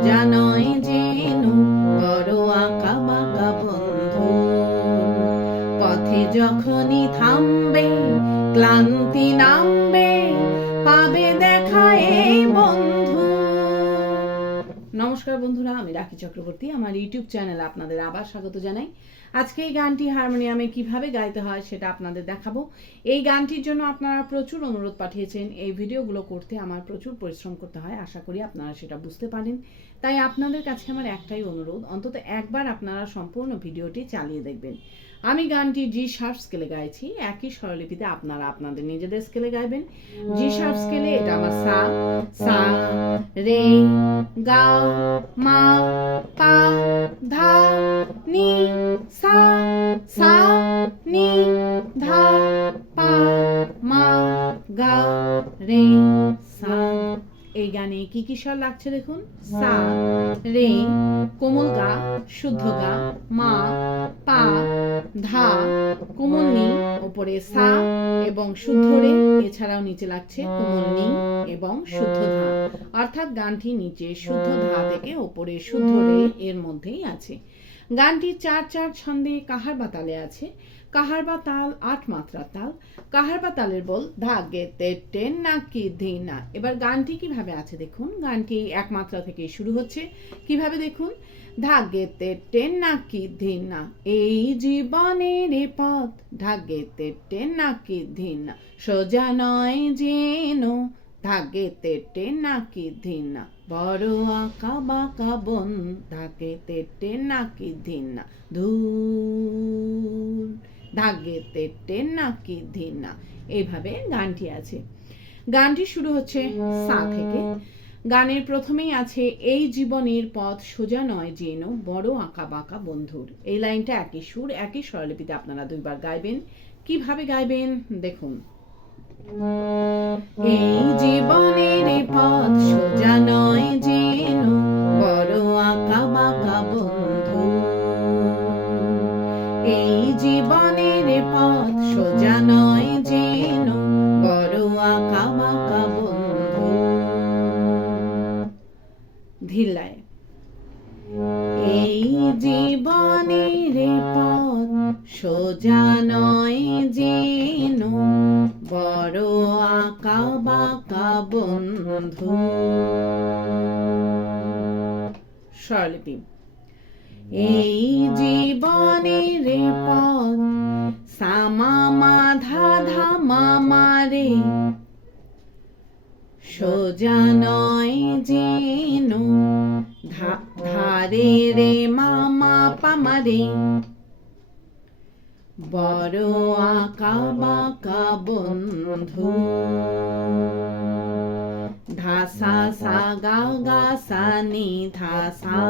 সোজা নয় যেন বড় আঁকা বাঁকা বন্ধু। পথে যখনই থামবে ক্লান্তি নামবে পাবে দেখা এই বন্ধু। নমস্কার বন্ধুরা, আমি রাখি চক্রবর্তী। আমার ইউটিউব চ্যানেলে আপনাদের আবার স্বাগত জানাই। আজকে এই গানটি হারমোনিয়ামে কিভাবে গাইতে হয় সেটা আপনাদের দেখাবো। এই গানটির জন্য আপনারা প্রচুর অনুরোধ পাঠিয়েছেন। এই ভিডিওগুলো করতে আমার প্রচুর পরিশ্রম করতে হয়, আশা করি আপনারা সেটা বুঝতে পারেন। তাই আপনাদের কাছে আমার একটাই অনুরোধ, অন্তত একবার আপনারা সম্পূর্ণ ভিডিওটি চালিয়ে দেখবেন। আমি গানটি জি শার্প স্কেলে গাইছি, একই স্বরলিপিতে আপনারা আপনাদের নিজেদের স্কেলে গাইবেন। জি শার্প স্কেলে এটা আমার সা, সা রে গা মা পা ধা নি সা, সা নি ধা পা মা গা রে সা। এই গানে কি কি স্বর লাগছে দেখুন। সা রে কোমল গা শুদ্ধ গা, মা পা ধা কোমল নি, ওপরে সা এবং শুদ্ধ রে, এছাড়াও নিচে লাগছে কোমল নি এবং শুদ্ধ ধা। অর্থাৎ গানটি নিচে শুদ্ধ ধা থেকে ওপরে শুদ্ধ রে এর মধ্যেই আছে। গানটি 4/4 ছন্দে কাহার বা তালে আছে। কাহার বা তাল 8 মাত্রা তাল। কাহার বা তালের বল ধা গে তে টে না কি ধি না। এবার গানটি কিভাবে আছে দেখুন। গানটি 1 মাত্রা থেকে শুরু হচ্ছে। কিভাবে দেখুন। ধা গে তে টে না কি ধি না, এই জীবনের পথ ধা গে তে টে না কি ধি না, সোজা নয় যেন ধা গে তে টে না কি ধি না, বড় আঁকা বাঁকা বন ধা গে তে টে না কি ধি না, ধূর ধা গে তে টে না কি ধি না। এইভাবে গানটি আছে। গানটি শুরু হচ্ছে সা থেকে। গানের প্রথমেই আছে এই জীবনের পথ সোজা নয় যেন বড় আঁকা বাঁকা বন্ধুর। এই লাইনটা একই সুর একই স্বরলিপিতে আপনারা 2 বার গাইবেন। কিভাবে গাইবেন দেখুন। এই জীবনের পথ সোজা নয় যেন বড় আঁকা বাঁকা বন্ধু। এই জীবনের পথ সোজা নয় যেন বড় আঁকা বাঁকা বন্ধু। ধিল্লায় এই জীবনের পথ সোজা নয় যেন বড় আঁকা বাঁকা বন্ধু। স্বরলিপি এই জীবনের পথ সামা মা ধা ধা মা রে, সোজা নয় যেন ধারে রে মামা পামারে, বড় আঁকা বাঁকা বন্ধু। ধাসা সা গা গা সা নি ধাসা।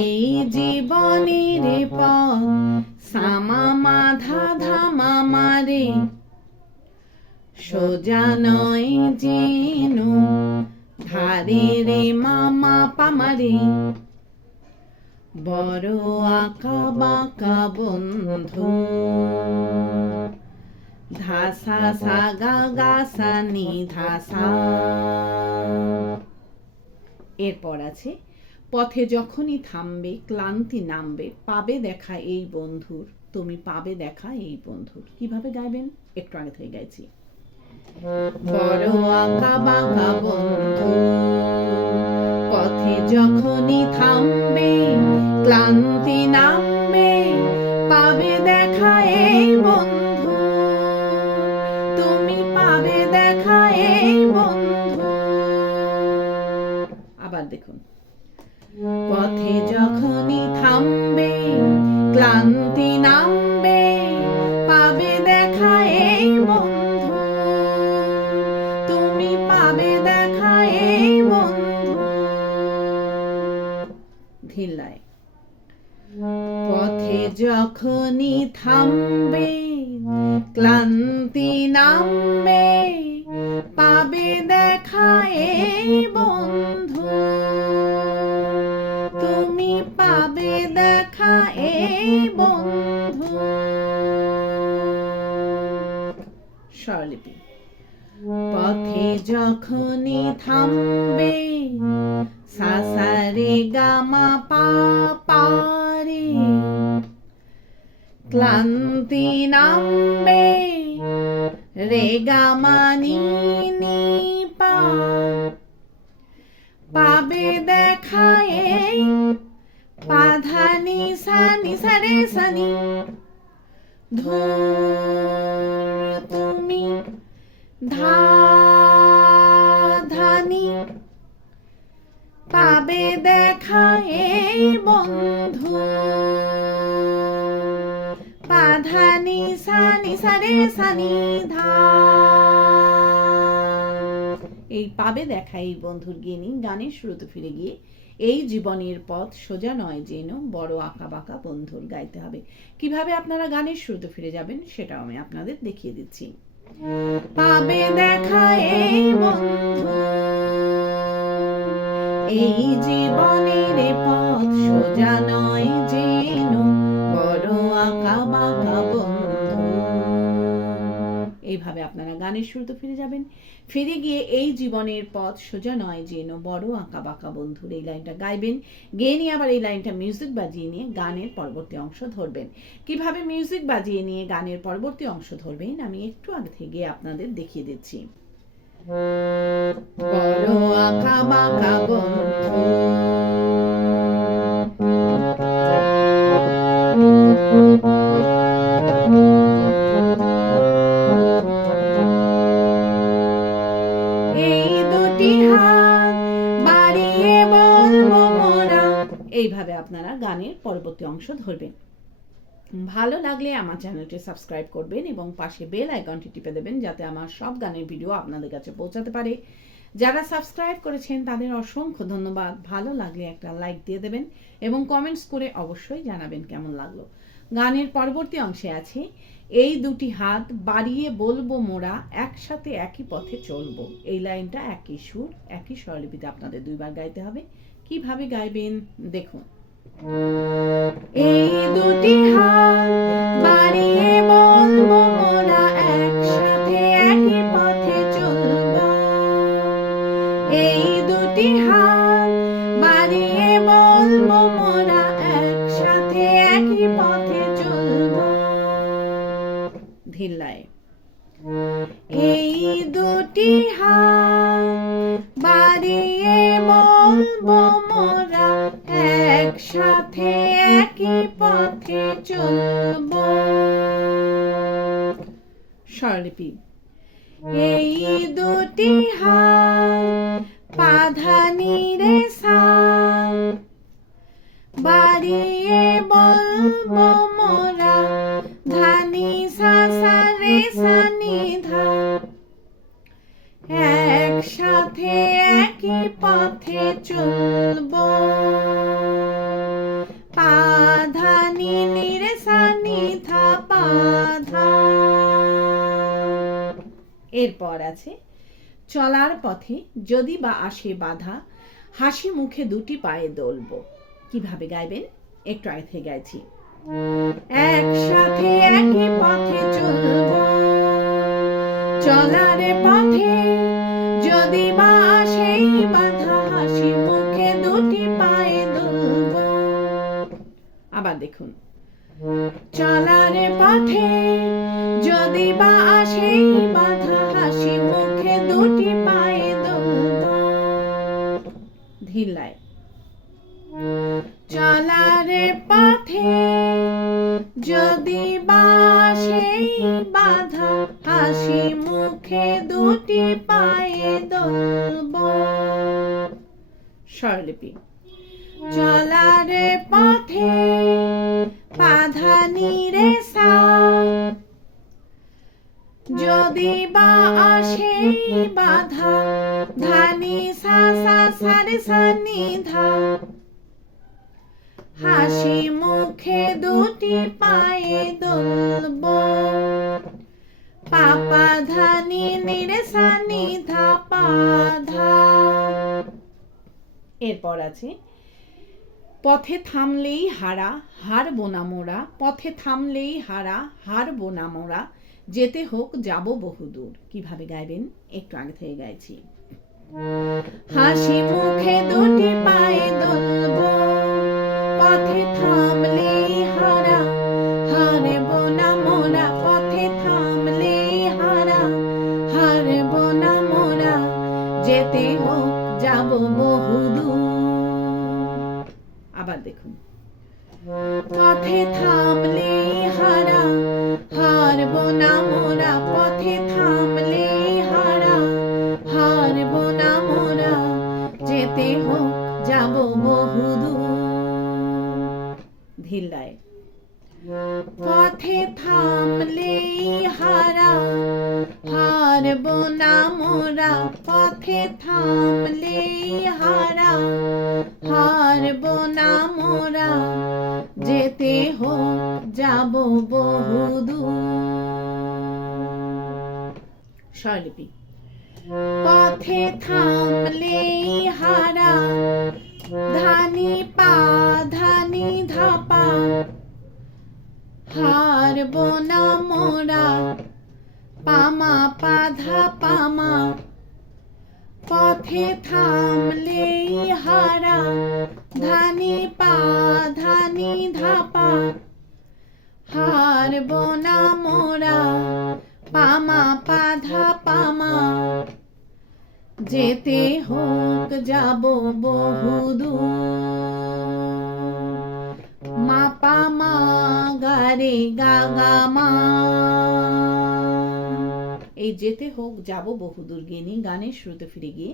এই জীবনের পথ সামা মা ধা ধা মামা রে, সোজা নয় যেন ধারে রে মামা পামারে, বড় আঁকা বাঁকা বন্ধু। ধাসা সা গা গা সা নি ধাসা। এরপর আছে পথে যখনই থামবে ক্লান্তি নামবে পাবে দেখা এই বন্ধুর, তুমি পাবে দেখা এই বন্ধুর। কিভাবে গাইবেন একটু আগে থেকে গাইছি। বড় আঁকা বাঁকা বন্ধু পথে যখনই থামবে ক্লান্তি নামবে পাবে দেখা এই বন্ধু, তুমি পাবে দেখা এই বন্ধু। আবার দেখুন। পথে যখনই থামবে ক্লান্তি নামবে পাবে দেখা এই বন্ধু, তুমি পাবে দেখা এই বন্ধু। ধিল্লায় পথে যখনই থামবে ক্লান্তি নামবে পাবে দেখা এই বন্ধু, তুমি পাবে দেখা এই বন্ধু। স্বরলিপি পথে যখনই থামবে সা সা রে গা মা পা পা রে, ক্লান্তি নামবে রে গা মা নি নি পা, পাবে দেখা এই পা ধা নি সা রে সা নি, ধূর তুমি ধা ধা নি, পাবে দেখা এই বন্ধু পা ধা নি সা রে সা নি ধা। এই পাবে দেখা এই বন্ধুর গিয়ে গানের শুরুতে ফিরে গিয়ে এই জীবনের পথ সোজা নয় যেন বড় আঁকা বাঁকা বন্ধুর গাইতে হবে। কিভাবে আপনারা গানের শুরুতে ফিরে যাবেন সেটাও আমি আপনাদের দেখিয়ে দিচ্ছি। পাবে দেখা এই বন্ধু এই জীবনের পথ সোজা নয় যেন বড় আঁকা বাঁকা বন্ধু। এইভাবে আপনারা গানের শুরুতে ফিরে যাবেন, ফিরে গিয়ে এই জীবনের পথ সোজা নয় যেন বড় আঁকা বাঁকা বন্ধুর এই লাইনটা গাইবেন। গেয়ে নিয়ে আবার এই লাইনটা মিউজিক বাজিয়ে নিয়ে গানের পরবর্তী অংশ ধরবেন। কিভাবে মিউজিক বাজিয়ে নিয়ে গানের পরবর্তী অংশ ধরবেন আমি একটু আগে থেকে আপনাদের দেখিয়ে দিচ্ছি। বড় আঁকা বাঁকা বন্ধু এই দুটি হাত বাড়িয়ে বলবো মোরা। এইভাবে আপনারা গানের পরবর্তী অংশ ধরবেন। ভালো লাগলে আমার চ্যানেলটি সাবস্ক্রাইব করবেন এবং পাশে বেল আইকনটি টিপে দেবেন যাতে আমার সব গানের ভিডিও আপনাদের কাছে পৌঁছাতে পারে। যারা সাবস্ক্রাইব করেছেন তাদের অসংখ্য ধন্যবাদ। ভালো লাগলে একটা লাইক দিয়ে দেবেন এবং কমেন্টস করে অবশ্যই জানাবেন কেমন লাগলো। গানের পরবর্তী অংশে আছে এই দুটি হাত বাড়িয়ে বলবো মোরা একসাথে একই পথে চলবো। এই লাইনটা একই সুর একই স্বরলিপিতে আপনাদের দুইবার গাইতে হবে। কিভাবে গাইবেন দেখুন। এই দুটি হাত বাড়িয়ে বলবো মোরা একসাথে একই পথে চলবো। এই দুটি হাত বাড়িয়ে বলবো মোরা একসাথে একই পথে চলবো। ধীরলায় এই দুটি হাত বাড়িয়ে বলবো মোরা একসাথে একই পথে চলবো। স্বরলিপি এই দুটি হাত পা ধা নি রে সা, বাড়িয়ে বলবো মোরা ধা নি সা রে সা নি ধা, একসাথে একই পথে চলবো। পা ধা নি রে সা নি ধা পা ধা। এরপর আছে চলার পথে যদি বা আসে বাধা হাসি মুখে দুটি পায়ে দলবো। কিভাবে গাইবেন একটু আগে থেকে গাইছি। একসাথে একই পথে চলবো, চলার পথে যদি বা সেই বাধা হাসি মুখে দুটি পায়ে দলবো। আবার দেখুন। চলার পথে যদি বা সেই বাধা হাসি মুখে দুটি পায়ে দলবো। ধীরলায় চলার পথে যদি বা সেই বাধা হাসি মুখে দুটি পায়ে দলবো। স্বরলিপি চলার পথে পা ধা নি রে সা, যদি বা সেই বাধা ধা নি সা রে সা নি ধা, হাসি মুখে দুটি পায়ে দলবো। পা পা ধা নি রে সা নি ধা পা ধা। এরপর আছে পথে থামলেই হারা হারবো না মোরা, পথে থামলেই হারা হারবো না মোরা, যেতে হোক যাব বহুদূর। কিভাবে গাইবেন একটু আগে থেকে গাইছি। হাসি মুখে দুটি পায়ে দলব, পথে থামলে হারা, হারব না মোরা, পথে থামলে হারা, হারব না মোরা, যেতে হোক যাব বহুদূর। আবার দেখুন, পথে থামলে হারা, হারব না মোরা, পথে থামলে হারা, হারব না মোরা, যেতে হোক যাব বহুদূর। ধিল্লায়, পথে থামলে হারা, হারব না মোরা, পথে থামলে হারা, হারব না মোরা, যেতে হোক যাব বহুদূর। স্বরলিপি, পথে থামলে হারা, ধানি পা ধানি ধাপা, হারব না মোরা, পামা পা ধাপা মা, পথে থামলে হারা, ধানি পা ধানি ধাপা, হারব না মোরা, পামা পা ধাপা মা, যেতে হোক যাব বহুদূর। মা পা মা গা রে গা গা মা। এই যেতে হোক যাব বহুদূর গেনি গানের শুরুতে ফিরে গিয়ে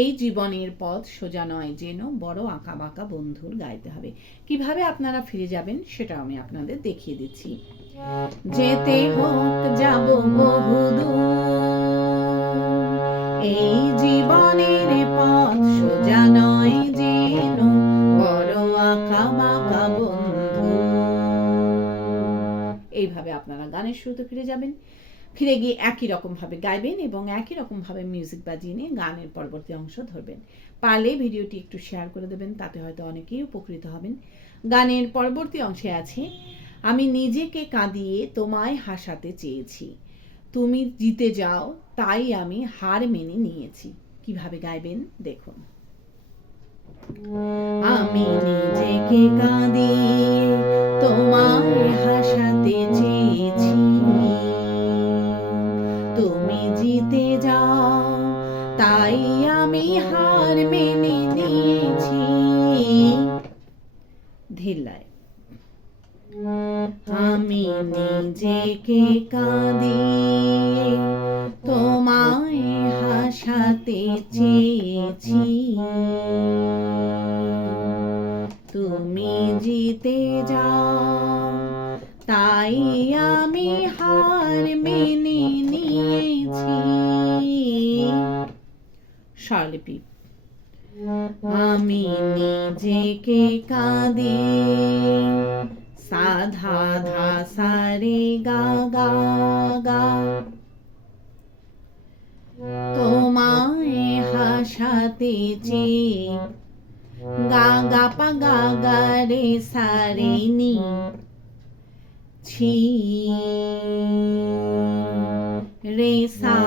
এই জীবনের পথ সোজা নয় যেন বড় আঁকা বাঁকা বন্ধুর গাইতে হবে। কিভাবে আপনারা ফিরে যাবেন সেটা আমি আপনাদের দেখিয়ে দিচ্ছি। যেতে হোক যাব বহুদূর, এই জীবনের পথ সোজা নয় যেন বড় আঁকা বাঁকা বন্ধু। এইভাবে আপনারা গানের শুরুতে ফিরে যাবেন, ফিরে গিয়ে একই রকম ভাবে গাইবেন এবং একই রকম ভাবে মিউজিক বাজিয়ে নিয়ে গানের পরবর্তী অংশ ধরবেন। পারলে ভিডিওটি একটু শেয়ার করে দেবেন, তাতে হয়তো অনেকেই উপকৃত হবেন। গানের পরবর্তী অংশে আছে, আমি নিজেকে কাঁদিয়ে তোমায় হাসাতে চেয়েছি, তুমি জিতে যাও তাই আমি হার মেনে নিয়েছি। কিভাবে গাইবেন দেখুন। আমি নিজেকে কাঁদিয়ে তোমায় হাসাতে চেয়েছি, তুমি জিতে যাও তাই আমি হার মেনে নিয়েছি। ধিল্লায়, আমি নিজেকে কাঁদিয়ে তোমায় হাসাতে চেয়েছি, তুমি জিতে যাও তাই আমি হার মেনে নিয়েছি। স্বরলিপি, আমি নিজেকে কাঁদিয়ে সা ধা ধা সা রে গা গা গা, তোমায় হাসাতে চেয়ে গা গা পা গা গা রে সা রে নি ছি রে সা,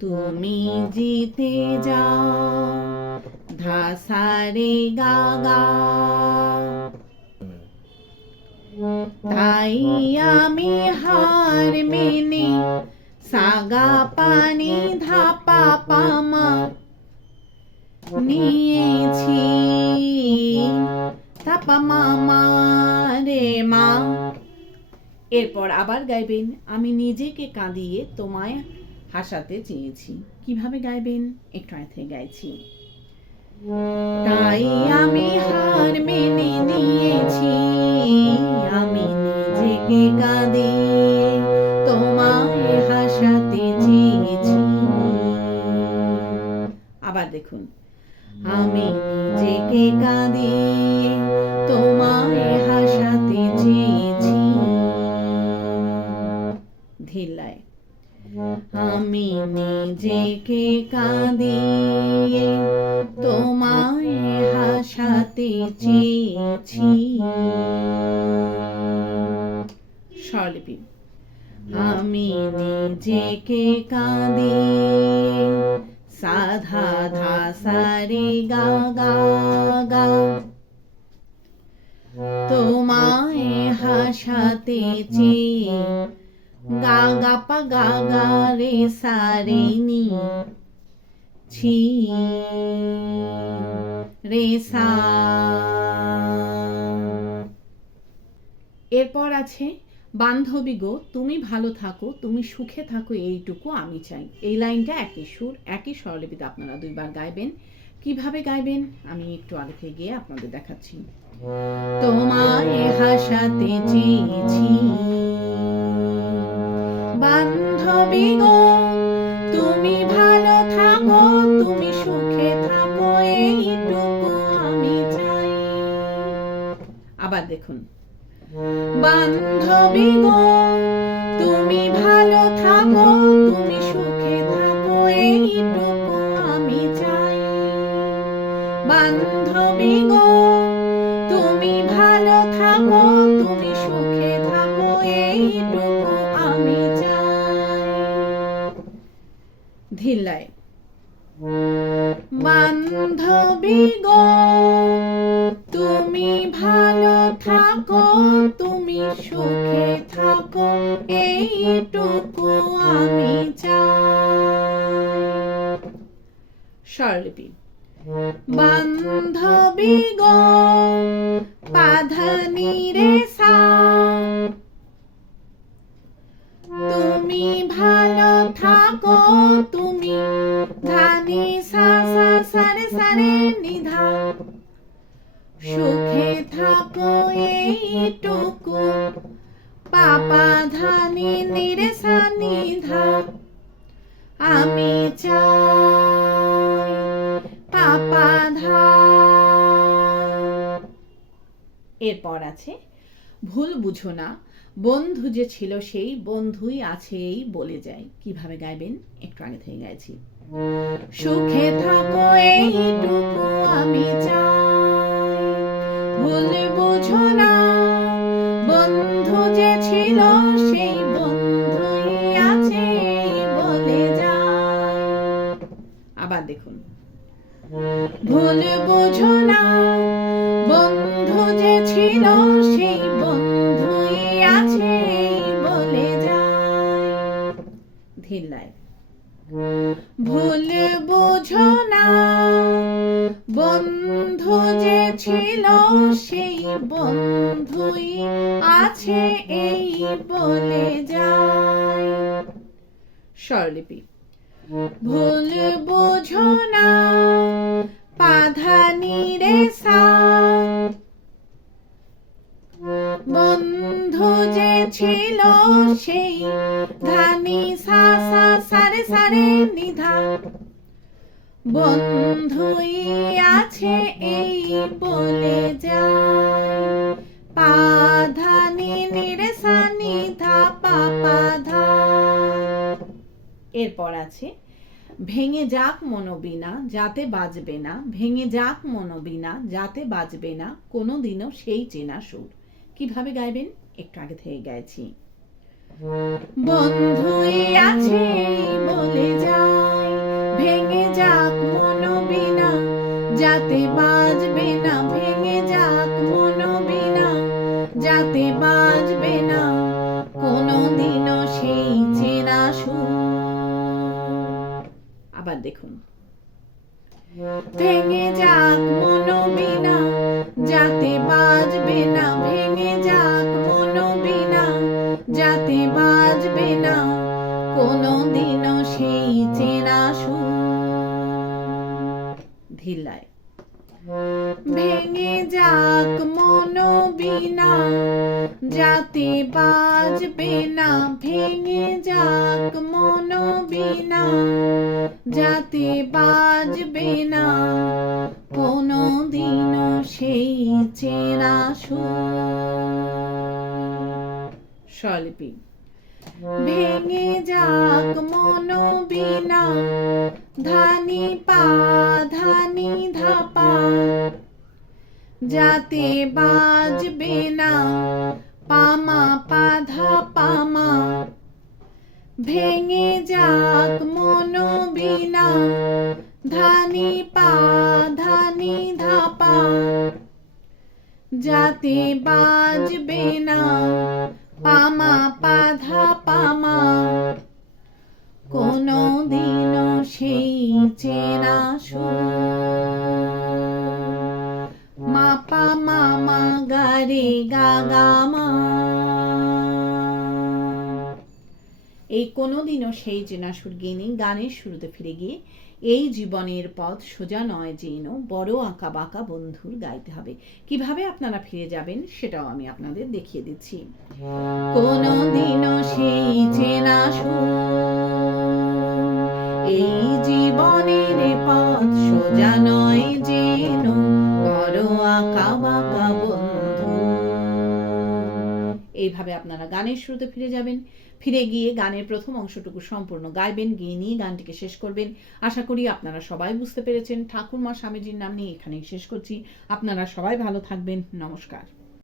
তুমি জিতে যাও ধা সা রে গা গা, তাই আমি হার মেনে সা গা পা নি ধা পা পা মা নিয়েছি, ধা পা মা মা রে মা। এরপর আবার গাইবেন, আমি নিজেকে কাঁদিয়ে তোমায় হাসাতে চেয়েছি। কিভাবে গাইবেন একটু আগে থেকে গাইছি। তাই আমি হার মেনে নিয়েছি, আমি নিজেকে কাঁদিয়ে তোমায় হাসাতে চেয়েছি। আবার দেখুন, আমি নিজেকে কাঁদিয়ে তোমায় হাসাতে চেয়েছি। ধিল্লায়, আমি নিজেকে কাঁদিয়ে তোমায় হাসাতে চেয়েছি। স্বরলিপি। আমি নিজেকে কাঁদি সাধা ধা সা রে গা গা গা, তোমায় হাসাতে চেয়ে গা গা পা গা গা রে সা রে নি ছি রে সা। এরপর আছে বান্ধবী গো তুমি ভালো থাকো, তুমি সুখে থাকো, এইটুকু আমি চাই। এই লাইনটা একই সুর একই স্বরলিপিতে আপনারা দুইবার গাইবেন। কিভাবে গাইবেন আমি একটু আগে থেকে গিয়ে আপনাদের দেখাচ্ছি। তোমায় হাসাতে চেয়েছি বান্ধবী গো তুমি ভালো থাকো, তুমি সুখে থাকো, এইটুকু আমি চাই। আবার দেখুন, বান্ধবী গো তুমি ভালো থাকো, তুমি সুখে থাকো, এইটুকু আমি চাই। বান্ধবী গো তুমি ভালো থাকো, তুমি সুখে থাকো, এইটুকু আমি চাই। ধিল্লায়, বান্ধবী গো তুমি ভালো থাকো, তুমি সুখে থাকো, এইটুকু আমি চাই। স্বরলিপি। বান্ধবী গো পাধানি রে সা, তুমি ভালো থাকো, তুমি ধানি সা সা সারে সারে নিধা, সুখে থাকো, এইটুকু পাপা ধানি নিরে সা নিধা আমি চাই। পাপা ধা। এরপর আছে ভুল বুঝো না, বন্ধু যে ছিল সেই বন্ধুই আছে এই বলে যায়। কিভাবে গাইবেন একটু আগে থেকে গাইছি। সুখে থাকো, এইটুকু আমি চাই। ভুল বুঝো না, বন্ধু যে ছিল সেই বন্ধুই আছে বলে যায়। আবার দেখুন, ভুল বুঝো না, বন্ধু যে ছিল সেই বন্ধুই আছে বলে যায়। ধিল্লায়, ভুল বুঝো না, বন্ধু যে ছিল সেই বন্ধুই আছে এই বলে যায়। স্বরলিপি। ভুল বুঝো না পাধানি রে সা, বন্ধু যে ছিল সেই ধানি সা সা সারে সারে নিধা, বন্ধুই আছে এই বলে যায়। পাধানি নিরে সা নিধা পাপা ধা। এরপর আছে ভেঙে যাক মনোবিনা যাতে বাজবে না, ভেঙে যাক মনোবিনা যাতে বাজবে না, কোনোদিনও সেই চেনা সুর। কিভাবে গাইবেন একটু আগে থেকে গাইছি। বন্ধুই আছে বলে যায়, ভেঙে যাক মনোবিনা যাতে বাজবে না, ভেঙে যাক মনোবিনা যাতে বাজবে না, কোনোদিনও সেই চেনা সুর। আবার দেখুন, ভেঙে যাক মনোবিনা যাতে বাজবে না, ভেঙে যাক মনোবিনা যাতে বাজবে না, কোনোদিনও সেই চেনা সুর। ধিল্লায়, ভেঙে যাক মনোবিনা যাতে বাজবে না, ভেঙে যাক মনোবিনা যাতে বাজবে না, কোনোদিনও সেই চেনা সুর। স্বরলিপি। ভেঙে যাক মনোবিনা ধানি পা ধানি ধাপা, যাতে বাজবে না পামা পাধা পামা ভেঙে যাক মনো বিনা ধানি পা ধানি ধাপা যাতে বাজবে না পামা পাধা পামা কোনো দিনও সেই চেনা সুর মা পা মা গা রে গা গা মা। এই কোনোদিনও সেই চেনা সুর গেয়ে গানের শুরুতে ফিরে গিয়ে এই জীবনের পথ সোজা নয় যেন বড় আঁকা বাঁকা বন্ধুর গাইতে হবে। কিভাবে আপনারা ফিরে যাবেন সেটাও আমি আপনাদের দেখিয়ে দিচ্ছি। কোনোদিনও সেই চেনা সুর এই জীবনের পথ সোজা নয় যেন বড় আঁকা বাঁকা বন্ধু। এইভাবে আপনারা গানের শুরুতে ফিরে যাবেন, ফিরে গিয়ে গানের প্রথম অংশটুকু সম্পূর্ণ গাইবেন, গিয়ে নিয়ে গানটিকে শেষ করবেন। আশা করি আপনারা সবাই বুঝতে পেরেছেন। ঠাকুরমা স্বামীজির নাম নিয়ে এখানেই শেষ করছি। আপনারা সবাই ভালো থাকবেন। নমস্কার।